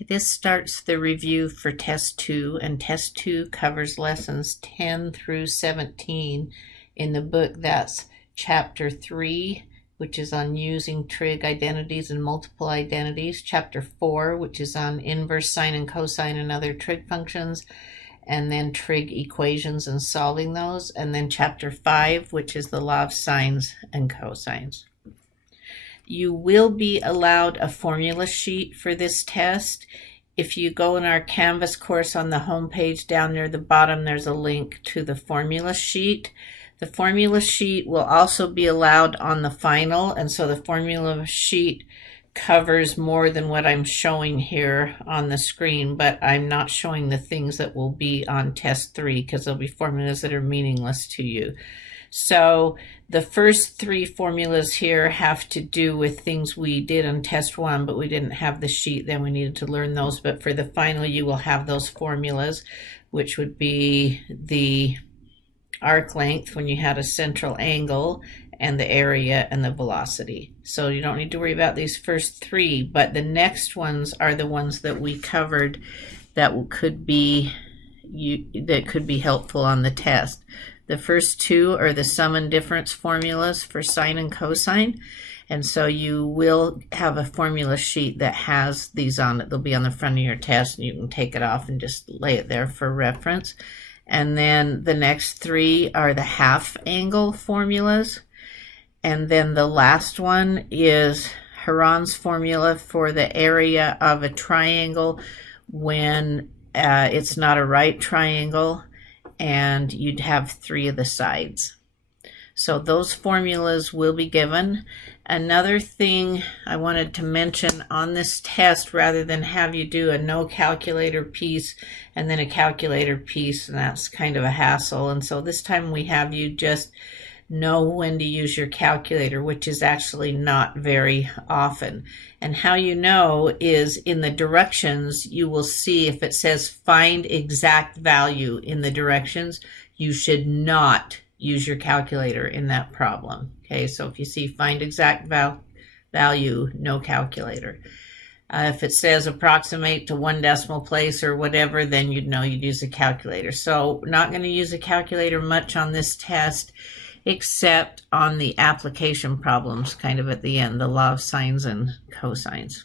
This starts the review for Test 2, and Test 2 covers lessons 10 through 17 in the book. That's Chapter 3, which is on using trig identities and multiple identities. Chapter 4, which is on inverse sine and cosine and other trig functions, and then trig equations and solving those. And then Chapter 5, which is the law of sines and cosines. You will be allowed a formula sheet for this test. If you go in our Canvas course on the home page, down near the bottom, there's a link to the formula sheet. The formula sheet will also be allowed on the final, and so the formula sheet covers more than what I'm showing here on the screen, but I'm not showing the things that will be on Test 3 because there'll be formulas that are meaningless to you. So the first 3 formulas here have to do with things we did on Test 1, but we didn't have the sheet then. We needed to learn those. But for the final, you will have those formulas, which would be the arc length when you had a central angle, and the area and the velocity. So you don't need to worry about these first 3, but the next ones are the ones that we covered that could be helpful on the test. The first 2 are the sum and difference formulas for sine and cosine, and so you will have a formula sheet that has these on it. They'll be on the front of your test, and you can take it off and just lay it there for reference. And then the next 3 are the half angle formulas, and then the last one is Heron's formula for the area of a triangle when it's not a right triangle, and you'd have 3 of the sides. So those formulas will be given. Another thing I wanted to mention on this test, rather than have you do a no calculator piece and then a calculator piece, and that's kind of a hassle, and so this time we have you just know when to use your calculator, which is actually not very often. And how you know is in the directions, you will see if it says find exact value in the directions, you should not use your calculator in that problem. Okay, so if you see find exact value, no calculator. If it says approximate to 1 decimal place or whatever, then you'd know you'd use a calculator. So not going to use a calculator much on this test, except on the application problems kind of at the end, the law of sines and cosines.